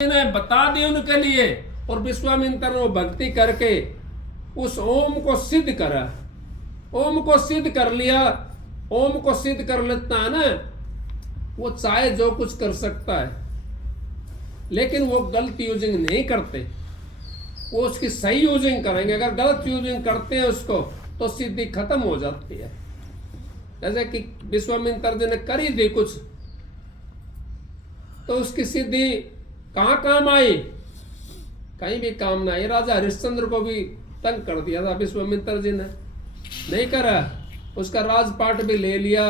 ने बता दी उनके लिए, और विश्वामित्र ने वो भक्ति करके उस ओम को सिद्ध करा। ओम को सिद्ध कर लिया। ओम को सिद्ध कर लेता है ना, वो चाहे जो कुछ कर सकता है, लेकिन वो गलत यूजिंग नहीं करते, वो उसकी सही यूजिंग करेंगे। अगर गलत यूजिंग करते हैं उसको तो सिद्धि खत्म हो जाती है। जैसे कि विश्वामित्र जी ने करी थी कुछ, तो उसकी सिद्धि कहाँ काम आई? कहीं भी काम ना आई। राजा हरिश्चंद्र को भी तंग कर दिया था विश्वामित्र जी ने, नहीं करा। उसका राजपाट भी ले लिया,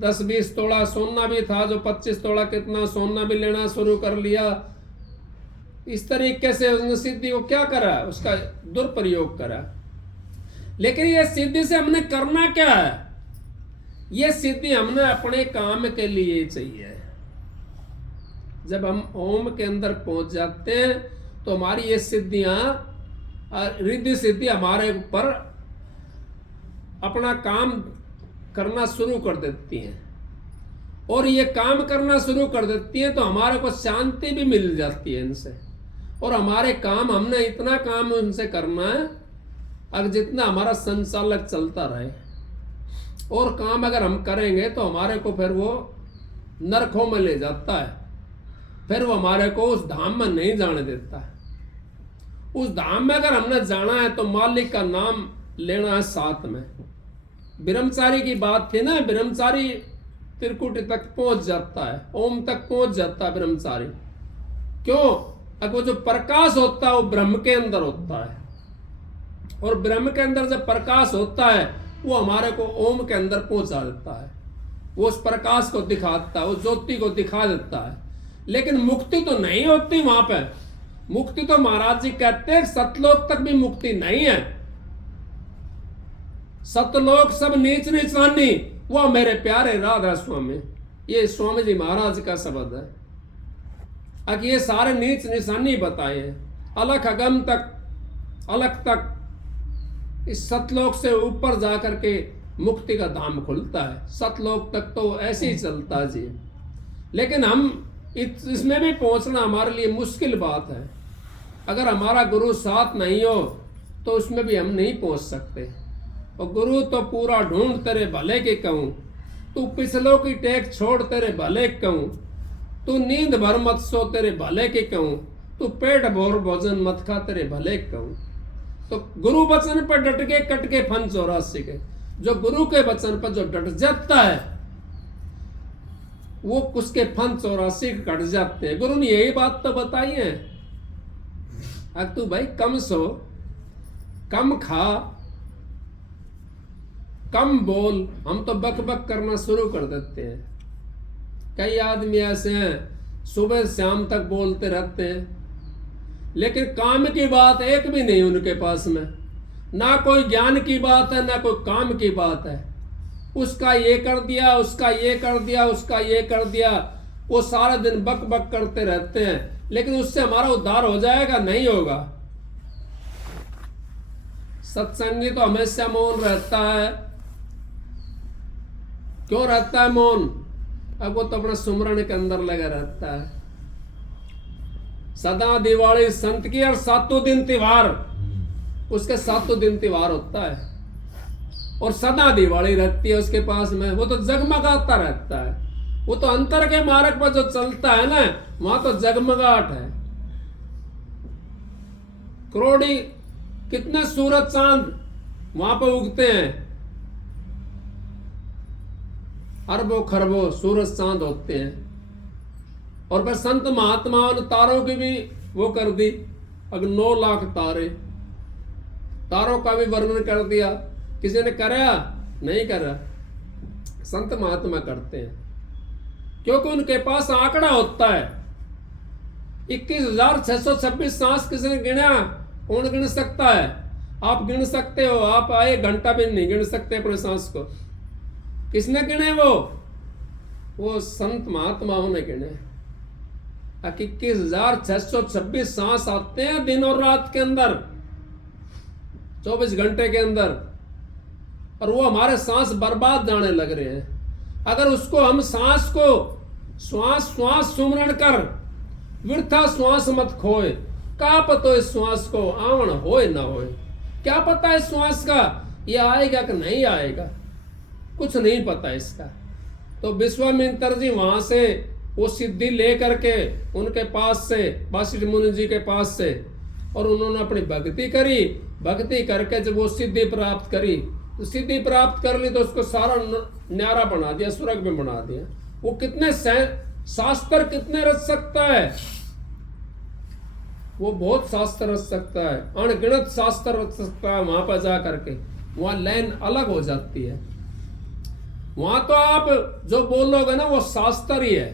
10-20 तोला सोना भी था, जो 25 तोला कितना सोना भी लेना शुरू कर लिया। इस तरीके से उसने सिद्धि को क्या करा? उसका दुरुपयोग करा। लेकिन ये सिद्धि से हमने करना क्या है? ये सिद्धि हमने अपने काम के लिए चाहिए। जब हम ओम के अंदर पहुंच जाते हैं तो हमारी ये सिद्धियां, रिद्धि सिद्धि हमारे ऊपर अपना काम करना शुरू कर देती हैं, और ये काम करना शुरू कर देती हैं तो हमारे को शांति भी मिल जाती है इनसे। और हमारे काम, हमने इतना काम उनसे करना है अगर जितना हमारा संचालक चलता रहे, और काम अगर हम करेंगे तो हमारे को फिर वो नरकों में ले जाता है, फिर वो हमारे को उस धाम में नहीं जाने देता है। उस धाम में अगर हमने जाना है तो मालिक का नाम लेना है साथ में। ब्रह्मचारी की बात थी ना, ब्रह्मचारी त्रिकुटी तक पहुंच जाता है, ओम तक पहुंच जाता है ब्रह्मचारी। क्यों? अगर वो जो प्रकाश होता है वो ब्रह्म के अंदर होता है, और ब्रह्म के अंदर जब प्रकाश होता है वो हमारे को ओम के अंदर पहुंचा देता है। वो उस प्रकाश को दिखाता है, वो ज्योति को दिखा देता है। लेकिन मुक्ति तो नहीं होती वहां पे। मुक्ति तो महाराज जी कहते हैं सतलोक तक भी मुक्ति नहीं है। सतलोक सब नीच निशानी, वो मेरे प्यारे राधा स्वामी, ये स्वामी जी महाराज का शब्द है। अब ये सारे नीच निशानी बताए हैं, अलख अगम तक, अलख तक, इस सतलोक से ऊपर जाकर के मुक्ति का धाम खुलता है। सतलोक तक तो ऐसे ही चलता है जी। लेकिन हम इसमें भी पहुंचना हमारे लिए मुश्किल बात है। अगर हमारा गुरु साथ नहीं हो तो उसमें भी हम नहीं पहुंच सकते। और गुरु तो पूरा ढूंढ तेरे भले के कहूं, तू पिछलों की टेक छोड़ तेरे भले के कहूं, तू नींद भर मत सो तेरे भले के कहूं, तू पेट भोर भोजन मत खा तेरे भले के कहूं। तो गुरु वचन पर डट के कट के फन 84 के, जो गुरु के वचन पर जो डट जाता है वो उसके फन 84 कट जाते हैं। गुरु ने यही बात तो बताई है। अब तू भाई कम सो, कम खा, कम बोल, हम तो बक बक करना शुरू कर देते हैं। कई आदमी ऐसे हैं सुबह शाम तक बोलते रहते हैं, लेकिन काम की बात एक भी नहीं उनके पास में। ना कोई ज्ञान की बात है, ना कोई काम की बात है। उसका ये कर दिया, उसका ये कर दिया, उसका ये कर दिया, वो सारा दिन बक बक करते रहते हैं। लेकिन उससे हमारा उद्धार हो जाएगा? नहीं होगा। सत्संगी तो हमेशा मौन रहता है। क्यों रहता है मौन? अब वो तो अपना सुमरण के अंदर लगा रहता है। सदा दिवाली संत की, और 7 दिन त्योहार, उसके 7 दिन त्योहार होता है, और सदा दिवाली रहती है उसके पास में। वो तो जगमगाता रहता है। वो तो अंतर के मार्ग पर जो चलता है ना, वहां तो जगमगाहट है। करोड़ी कितने सूरज चांद वहां पर उगते हैं, अरबों खरबों सूरज चांद होते हैं। और फिर संत महात्माओं ने तारों की भी वो कर दी, अगर 9 लाख तारे, तारों का भी वर्णन कर दिया। किसी ने करा? नहीं करा। संत महात्मा करते हैं, क्योंकि उनके पास आंकड़ा होता है। 21,626 सांस किसी ने गिना? कौन गिन सकता है? आप गिन सकते हो, आप 1 घंटा भी नहीं गिन सकते अपने सांस को। किसने गिने? वो संत महात्माओं ने गिने। 21,626 सांस आते हैं दिन और रात के अंदर, 24 घंटे के अंदर, और वो हमारे सांस बर्बाद जाने लग रहे हैं। अगर उसको हम सांस को श्वास श्वास सुमरण कर वृथा श्वास मत खोए, का पतो इस श्वास को आवण होए ना होए। क्या पता है श्वास का ये आएगा कि नहीं आएगा, कुछ नहीं पता इसका। तो विश्वामित्र जी वहां से वो सिद्धि ले करके उनके पास से, वशिष्ठ मुनि जी के पास से, और उन्होंने अपनी भक्ति करी। भक्ति करके जब वो सिद्धि प्राप्त करी, तो सिद्धि प्राप्त कर ली तो उसको सारा न्यारा बना दिया, स्वर्ग में बना दिया। वो कितने शास्त्र कितने रच सकता है, वो बहुत शास्त्र रच सकता है, अनगिनत शास्त्र रच सकता है। वहां पर जा करके वहां लाइन अलग हो जाती है। वहां तो आप जो बोलोगे ना वो शास्त्र ही है।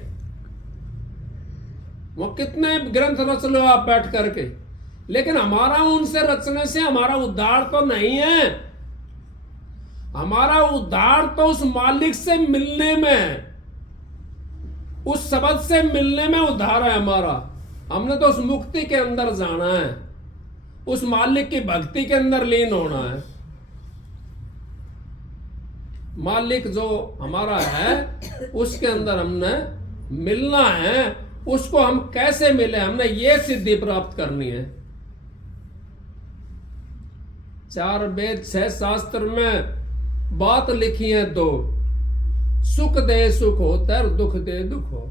वो कितने ग्रंथ रच लो आप बैठ करके, लेकिन हमारा उनसे रचने से हमारा उद्धार तो नहीं है। हमारा उद्धार तो उस मालिक से मिलने में, उस शब्द से मिलने में उद्धार है हमारा। हमने तो उस मुक्ति के अंदर जाना है, उस मालिक की भक्ति के अंदर लीन होना है। मालिक जो हमारा है उसके अंदर हमने मिलना है। उसको हम कैसे मिले, हमने ये सिद्धि प्राप्त करनी है। 4 वेद 6 शास्त्र में बात लिखी है 2, सुख दे सुख होता है और दुख दे दुख हो।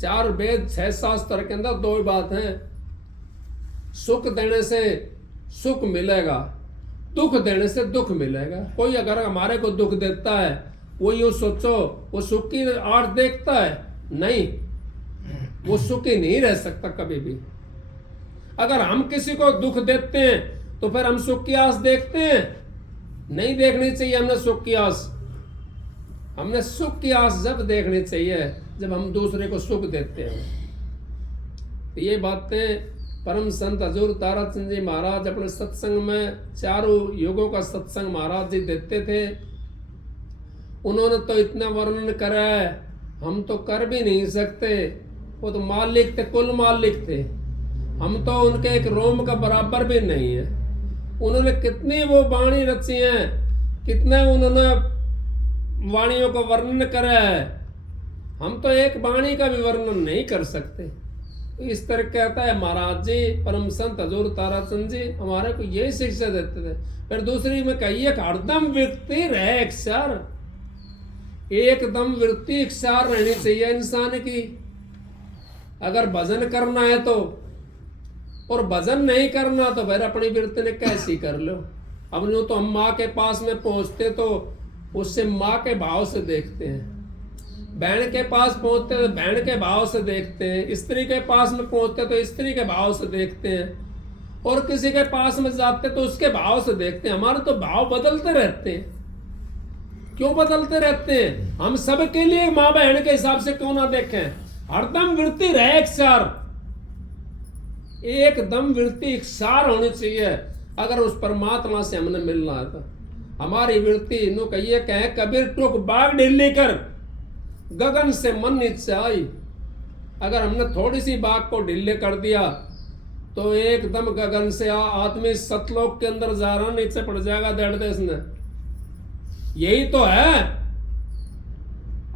4 वेद 6 शास्त्र के अंदर 2 ही बात है। सुख देने से सुख मिलेगा, दुख देने से दुख मिलेगा। कोई अगर हमारे को दुख देता है, वो यूं सोचो वो सुख की आड़ देखता है, नहीं, वो सुखी नहीं रह सकता कभी भी। अगर हम किसी को दुख देते हैं तो फिर हम सुख की आस देखते हैं, नहीं देखनी चाहिए हमने सुख की आस। हमने सुख की आस जब देखनी चाहिए जब हम दूसरे को सुख देते हैं। तो ये बातें परम संत हजूर ताराचंद जी महाराज अपने सत्संग में, चारों युगों का सत्संग महाराज जी देते थे। उन्होंने तो इतना वर्णन करा है, हम तो कर भी नहीं सकते। वो तो मालिक थे, कुल मालिक थे, हम तो उनके एक रोम का बराबर भी नहीं है। उन्होंने कितनी वो वाणी रची है, कितने उन्होंने वाणियों को वर्णन करा है, हम तो एक वाणी का भी वर्णन नहीं कर सकते। तो इस तरह कहता है महाराज जी, परम संत हजूर ताराचंद जी हमारे को यही शिक्षा देते थे। फिर दूसरी में कहिए हरदम वृत्ति रहे इख्तियार, एकदम वृत्ति इख्तियार रहनी चाहिए इंसान की। अगर भजन करना है तो, और भजन नहीं करना तो फिर अपनी वृत्ति ने कैसी कर लो। अब नो तो हम माँ के पास में पहुंचते तो उससे माँ के भाव से देखते हैं, बहन के पास पहुंचते तो बहन के भाव से देखते हैं, स्त्री के पास में पहुंचते तो स्त्री के भाव से देखते हैं, और किसी के पास में जाते तो उसके भाव से देखते हैं। हमारे तो भाव बदलते रहते हैं। क्यों बदलते रहते हैं? हम सबके लिए माँ बहन के हिसाब से क्यों ना देखें? हरदम वृत्ति रहे इख्तियार, एकदम वृत्ति इख्तियार होनी चाहिए। अगर उस परमात्मा से हमने मिलना है तो हमारी वृत्ति नो कहिए कहे कबीर टुक बाग ढीली कर, गगन से मन नीचे आई। अगर हमने थोड़ी सी बाग को ढीले कर दिया तो एकदम गगन से आदमी सतलोक के अंदर जा रहा, नीचे पड़ जाएगा डेढ़ देश में। यही तो है।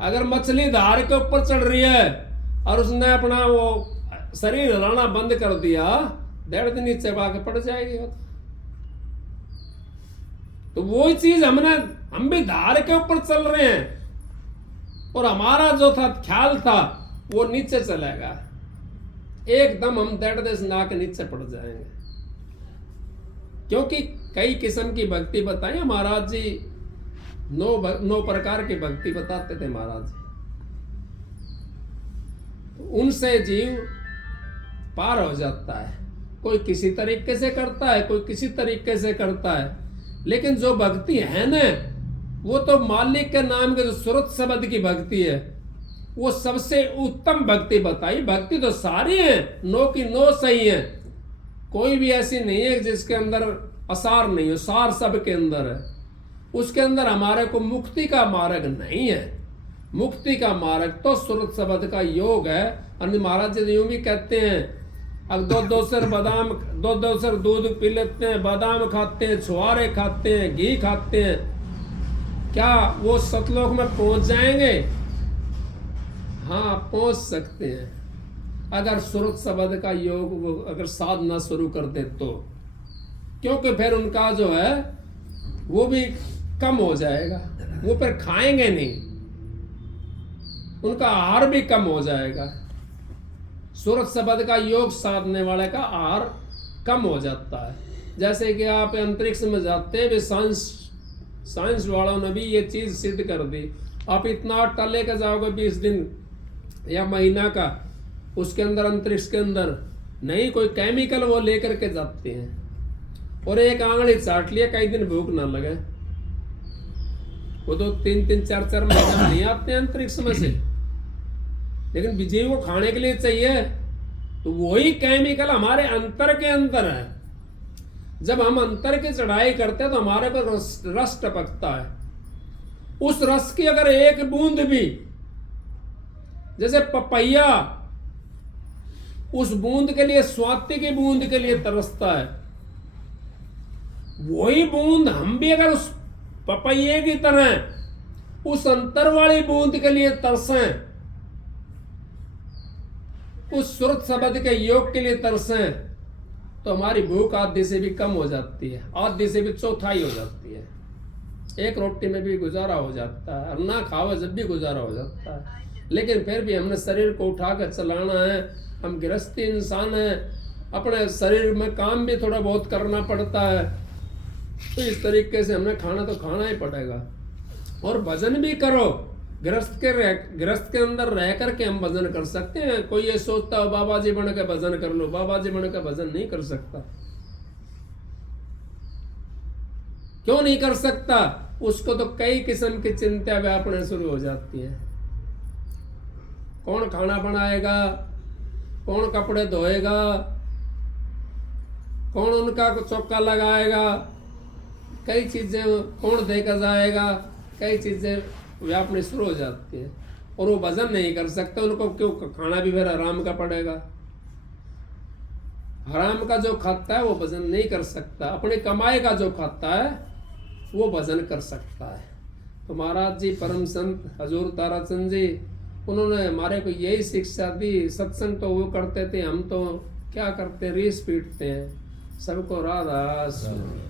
अगर मछली धार के ऊपर चढ़ रही है और उसने अपना वो शरीर हिलाना बंद कर दिया, डेढ़ दिन नीचे आके पड़ जाएगी। तो वही चीज हम भी धार के ऊपर चल रहे हैं और हमारा जो था ख्याल था वो नीचे चलेगा, एकदम हम डेढ़ देश ना के नीचे पड़ जाएंगे। क्योंकि कई किस्म की भक्ति बताई महाराज जी, 9 प्रकार की भक्ति बताते थे महाराज जी। उनसे जीव पार हो जाता है। कोई किसी तरीके से करता है, कोई किसी तरीके से करता है, लेकिन जो भक्ति है ना वो तो मालिक के नाम के जो सुरत शब्द की भक्ति है वो सबसे उत्तम भक्ति बताई। भक्ति तो सारी है, 9 की 9 सही है, कोई भी ऐसी नहीं है जिसके अंदर असार नहीं हो, सार सब के अंदर है। उसके अंदर हमारे को मुक्ति का मार्ग नहीं है। मुक्ति का मार्ग तो सुरत शब्द का योग है। अन्य महाराज जी यूं भी कहते हैं, अब 2 सर दूध पी लेते हैं, बादाम खाते हैं, छुआरे खाते हैं, घी खाते हैं, क्या वो सतलोक में पहुंच जाएंगे? हाँ, पहुंच सकते हैं। अगर सुरत शब्द का योग वो अगर साधना शुरू कर दे तो, क्योंकि फिर उनका जो है वो भी कम हो जाएगा, वो फिर खाएंगे नहीं, उनका आहार भी कम हो जाएगा। सुरत शब्द का योग साधने वाले का आहार कम हो जाता है। जैसे कि आप अंतरिक्ष में जाते हैं, साइंस वालों ने भी ये चीज सिद्ध कर दी। आप इतना टले के जाओगे 20 दिन या महीना का, उसके अंदर अंतरिक्ष के अंदर नहीं कोई केमिकल वो लेकर के जाते हैं, और एक आंगली चाट लिया, कई दिन भूख ना लगे। वो तो 3-3, 4-4 महीने में नहीं आते हैं अंतरिक्ष में से, लेकिन जीव को खाने के लिए चाहिए। तो वही केमिकल हमारे अंतर के अंदर है। जब हम अंतर की चढ़ाई करते हैं तो हमारे पर रस टपकता है। उस रस की अगर एक बूंद भी, जैसे पपैया उस बूंद के लिए, स्वाति की बूंद के लिए तरसता है, वही बूंद हम भी अगर उस पपैये की तरह उस अंतर वाली बूंद के लिए तरसें, उस सुरत शब्द के योग के लिए तरसें, तो हमारी भूख आधी से भी कम हो जाती है, आधी से भी चौथाई हो जाती है। एक रोटी में भी गुजारा हो जाता है, और ना खाओ जब भी गुजारा हो जाता है। लेकिन फिर भी हमने शरीर को उठा कर चलाना है, हम गृहस्थी इंसान हैं, अपने शरीर में काम भी थोड़ा बहुत करना पड़ता है, तो इस तरीके से हमने खाना तो खाना ही पड़ेगा। और भजन भी करो, गृहस्थ के अंदर रह करके हम भजन कर सकते हैं। कोई ये सोचता हो बाबा जी बन के भजन कर लो, बाबा जी बन के भजन नहीं कर सकता। क्यों नहीं कर सकता? उसको तो कई किस्म की चिंता व्यापने शुरू हो जाती है। कौन खाना बनाएगा, कौन कपड़े धोएगा, कौन उनका चौका लगाएगा, कई चीजें कौन देकर जाएगा, कई चीजें व्यापने शुरू हो जाती है। और वो भजन नहीं कर सकते, उनको क्यों? खाना भी फिर हराम का पड़ेगा। हराम का जो खाता है वो भजन नहीं कर सकता, अपनी कमाई का जो खाता है वो भजन कर सकता है। तो महाराज जी, परम संत हजूर ताराचंद जी, उन्होंने हमारे को यही शिक्षा दी। सत्संग तो वो करते थे, हम तो क्या करते, रीस पीटते हैं। सबको राधा स्वामी।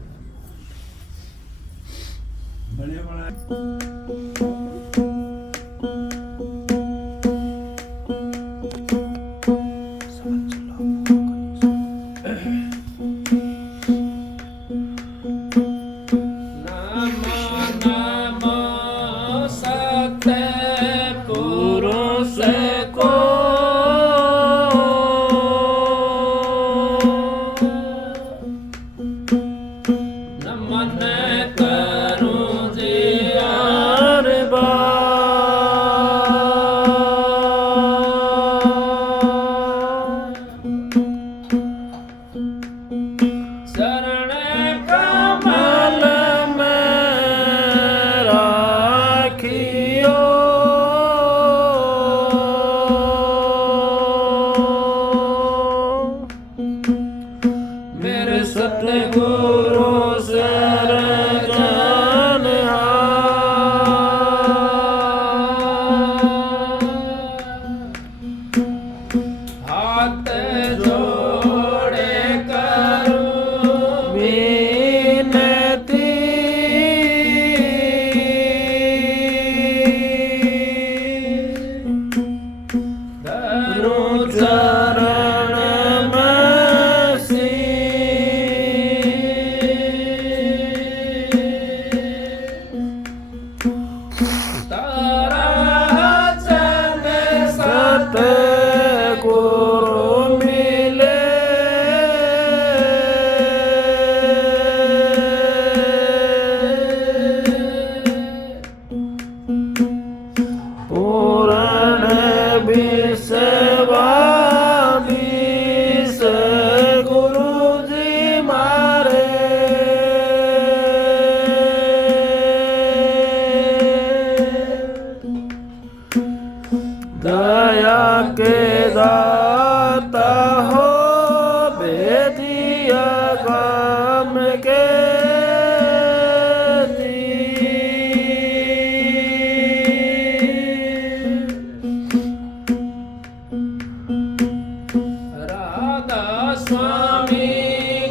स्वामी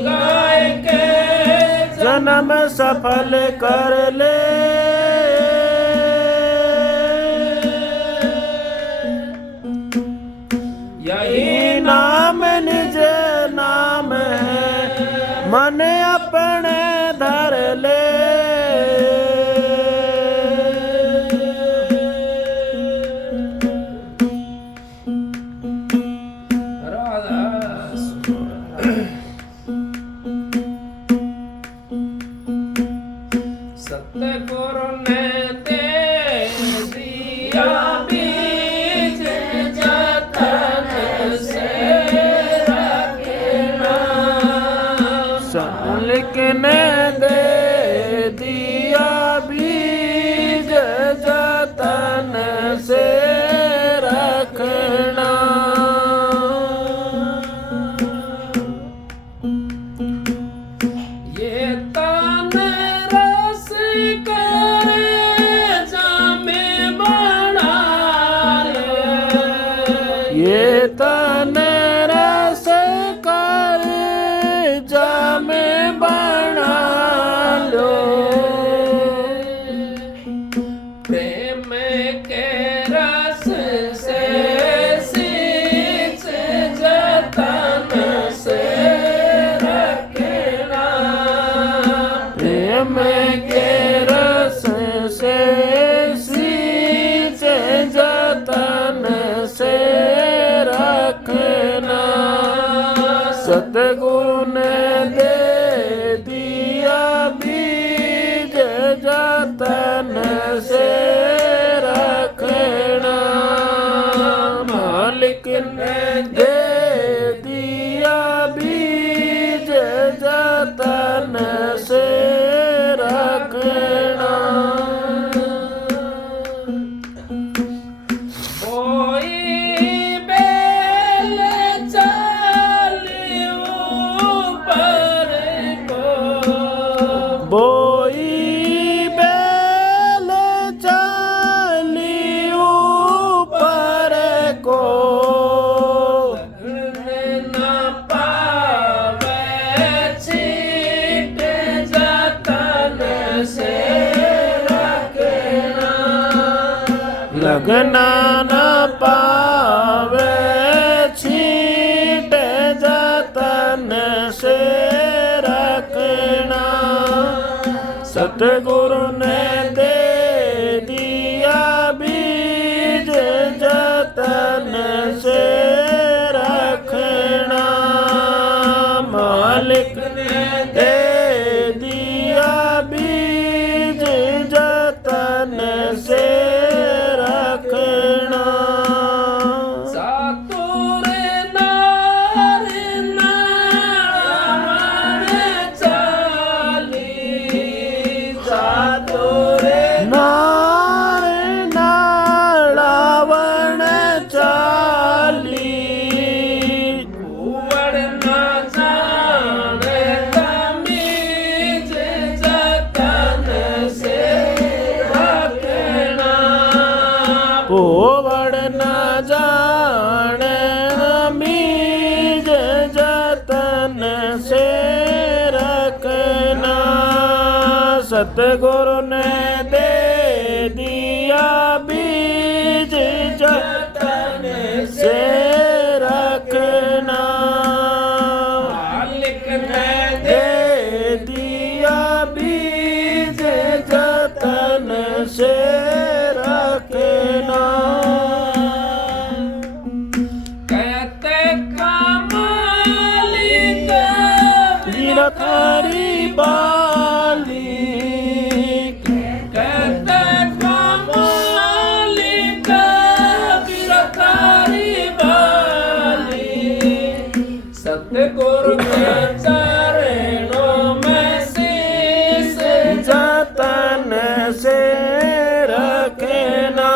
गाय के जन्म सफल कर ले। यही नाम निज नाम है मन अपने धर ले। सतगुरु ने दे दिया बीज जतन से रखना। सालिक ने दे दिया बीज जतन से रखना। ये तन रस करे जामे बना ले। ये तन रस कर जाम बना लो। प्रेम के रस से सींच जतन से रखना। प्रेम के रस से सींच जतन से रखना। सतगुरु ने दे दिया बीज जतन से रखना। मालिक ने दे दिया बीज जतन से रखना। कोई बेल चली ऊपर को। बोई बेल चली ऊपर को। न पावे छीट जतन से रखना। लगना न पावे छीट जतन से रखना। सतगुरु ने दे दिया बीज जतन से रखना। मालिक ने दे दिया बीज जतन से रखना। सातुर नार नारायण चाली। सातुर नार नारावण चाली। कुंवर न जाने तमीज जतन से रखना। पोवड़ न जाने मीज जतन से रखना। सतगुरु ने दे दिया बीज जतन से रखना। मालिक ने दे दिया बीज जतन से रखना। कहते कमाली का गिरधारी बाली। कहते कमाली का गिरधारी बाली। सतगुरु के चरणों में शीश जतन से रखना।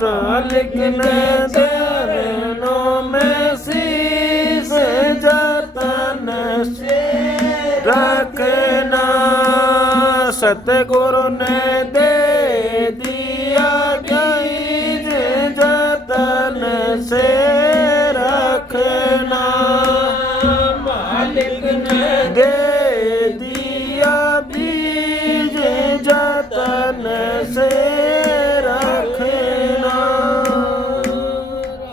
सालिक ने चरणों में शीश जतन से रखना। सतगुरु ने दे दिया बीज जतन से रखना। दे दिया